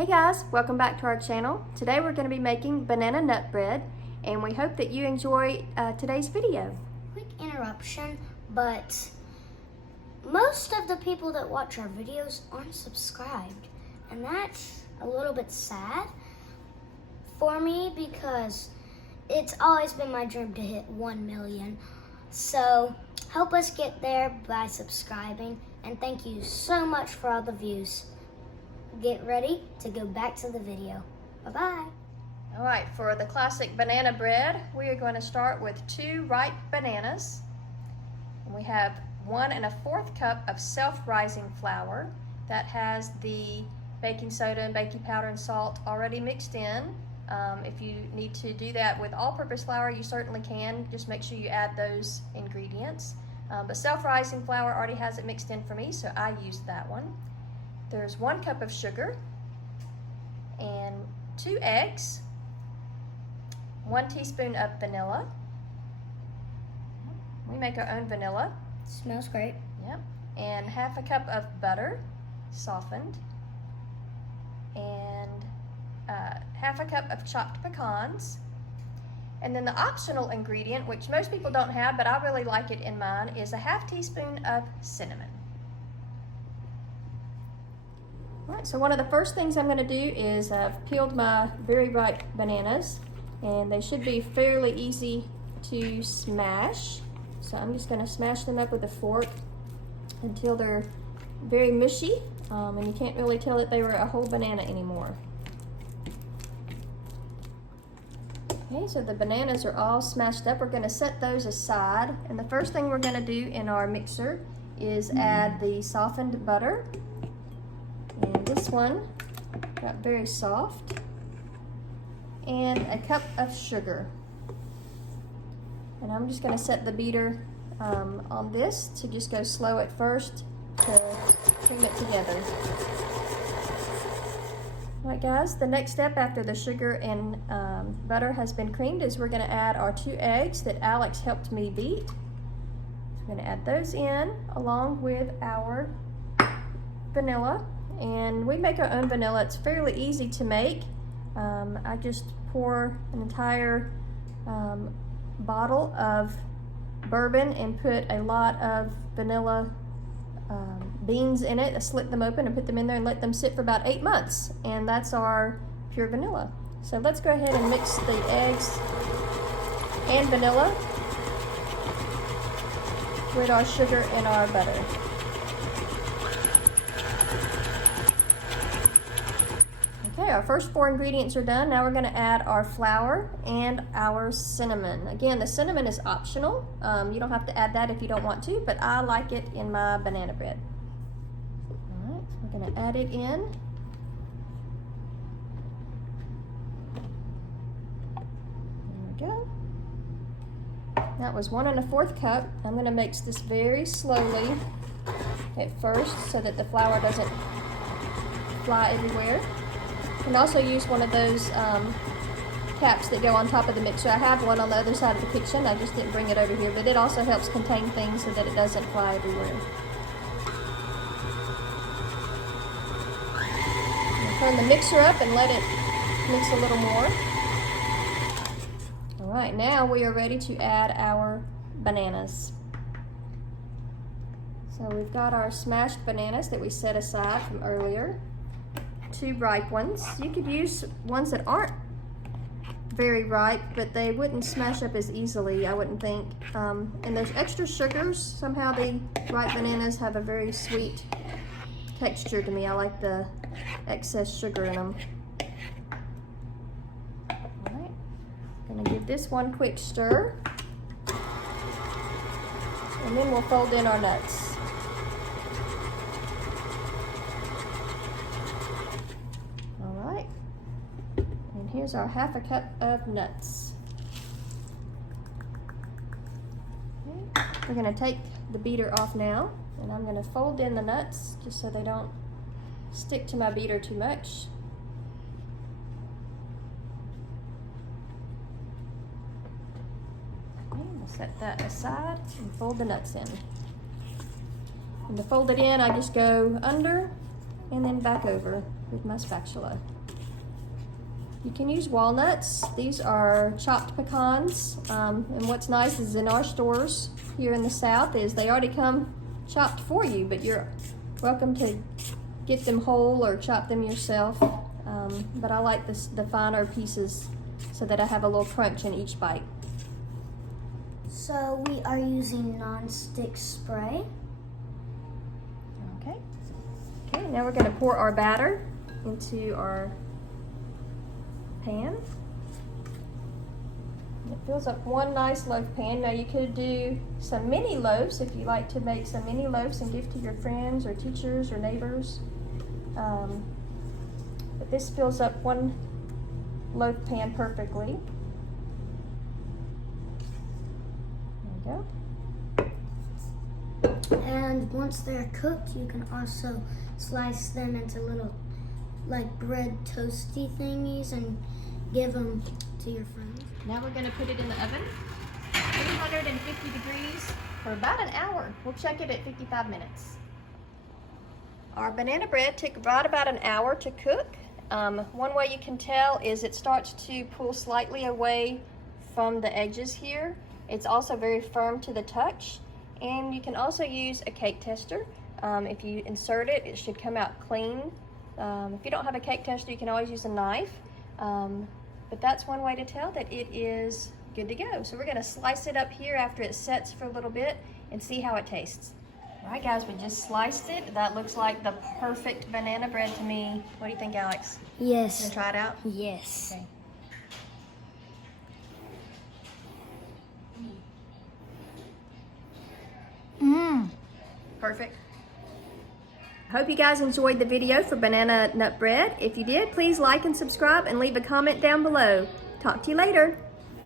Hey guys, welcome back to our channel. Today we're going to be making banana nut bread, and we hope that you enjoy today's video. Quick interruption, but most of the people that watch our videos aren't subscribed, and that's a little bit sad for me because it's always been my dream to hit 1 million. So help us get there by subscribing, and thank you so much for all the views. Get ready to go back to the video. Bye-bye. All right, for the classic banana bread, we are going to start with 2 ripe bananas. And we have 1 1/4 cup of self-rising flour that has the baking soda and baking powder and salt already mixed in. If you need to do that with all-purpose flour, you certainly can. Just make sure you add those ingredients. But self-rising flour already has it mixed in for me, so I used that one. There's 1 cup of sugar and 2 eggs, 1 teaspoon of vanilla. We make our own vanilla. Smells great. Yep. And 1/2 cup of butter, softened, and 1/2 cup of chopped pecans. And then the optional ingredient, which most people don't have, but I really like it in mine, is 1/2 teaspoon of cinnamon. All right, so one of the first things I'm going to do is I've peeled my very ripe bananas, and they should be fairly easy to smash. So I'm just going to smash them up with a fork until they're very mushy, and you can't really tell that they were a whole banana anymore. Okay, so the bananas are all smashed up. We're going to set those aside, and the first thing we're going to do in our mixer is add the softened butter. And this one got very soft. And a cup of sugar. And I'm just going to set the beater on this to just go slow at first to cream it together. Alright guys, the next step after the sugar and butter has been creamed is we're going to add our 2 eggs that Alex helped me beat. So we're going to add those in along with our vanilla. And we make our own vanilla. It's fairly easy to make. I just pour an entire bottle of bourbon and put a lot of vanilla beans in it. I slit them open and put them in there and let them sit for about 8 months. And that's our pure vanilla. So let's go ahead and mix the eggs and vanilla with our sugar and our butter. Okay, our first 4 ingredients are done. Now we're going to add our flour and our cinnamon. Again, the cinnamon is optional. You don't have to add that if you don't want to, but I like it in my banana bread. All right, so we're going to add it in. There we go. That was 1 1/4 cup. I'm going to mix this very slowly at first so that the flour doesn't fly everywhere. You can also use one of those caps that go on top of the mixer. I have one on the other side of the kitchen. I just didn't bring it over here, but it also helps contain things so that it doesn't fly everywhere. Turn the mixer up and let it mix a little more. All right, now we are ready to add our bananas. So we've got our smashed bananas that we set aside from earlier. 2 ripe ones. You could use ones that aren't very ripe, but they wouldn't smash up as easily, I wouldn't think. And there's extra sugars. Somehow the ripe bananas have a very sweet texture to me. I like the excess sugar in them. Alright, gonna give this one quick stir. And then we'll fold in our nuts. Here's our 1/2 cup of nuts. Okay. We're going to take the beater off now, and I'm going to fold in the nuts just so they don't stick to my beater too much. Okay, we'll set that aside and fold the nuts in. And to fold it in, I just go under and then back over. with my spatula. You can use walnuts. These are chopped pecans. And what's nice is in our stores here in the South is they already come chopped for you, but you're welcome to get them whole or chop them yourself. But I like the finer pieces so that I have a little crunch in each bite. So we are using non-stick spray. Okay. Okay, now we're gonna pour our batter into our pan. It fills up one nice loaf pan. Now you could do some mini loaves if you like to make some mini loaves and give to your friends or teachers or neighbors. But this fills up one loaf pan perfectly. There you go. And once they're cooked, you can also slice them into little like bread toasty thingies and give them to your friends. Now we're gonna put it in the oven, 350 degrees for about an hour. We'll check it at 55 minutes. Our banana bread took about an hour to cook. One way you can tell is it starts to pull slightly away from the edges here. It's also very firm to the touch. And you can also use a cake tester. If you insert it, it should come out clean. If you don't have a cake tester, you can always use a knife. But that's one way to tell that it is good to go. So we're gonna slice it up here after it sets for a little bit and see how it tastes. All right, guys, we just sliced it. That looks like the perfect banana bread to me. What do you think, Alex? Yes. Gonna try it out? Yes. Okay. Perfect. Hope you guys enjoyed the video for banana nut bread. If you did, please like and subscribe and leave a comment down below. Talk to you later.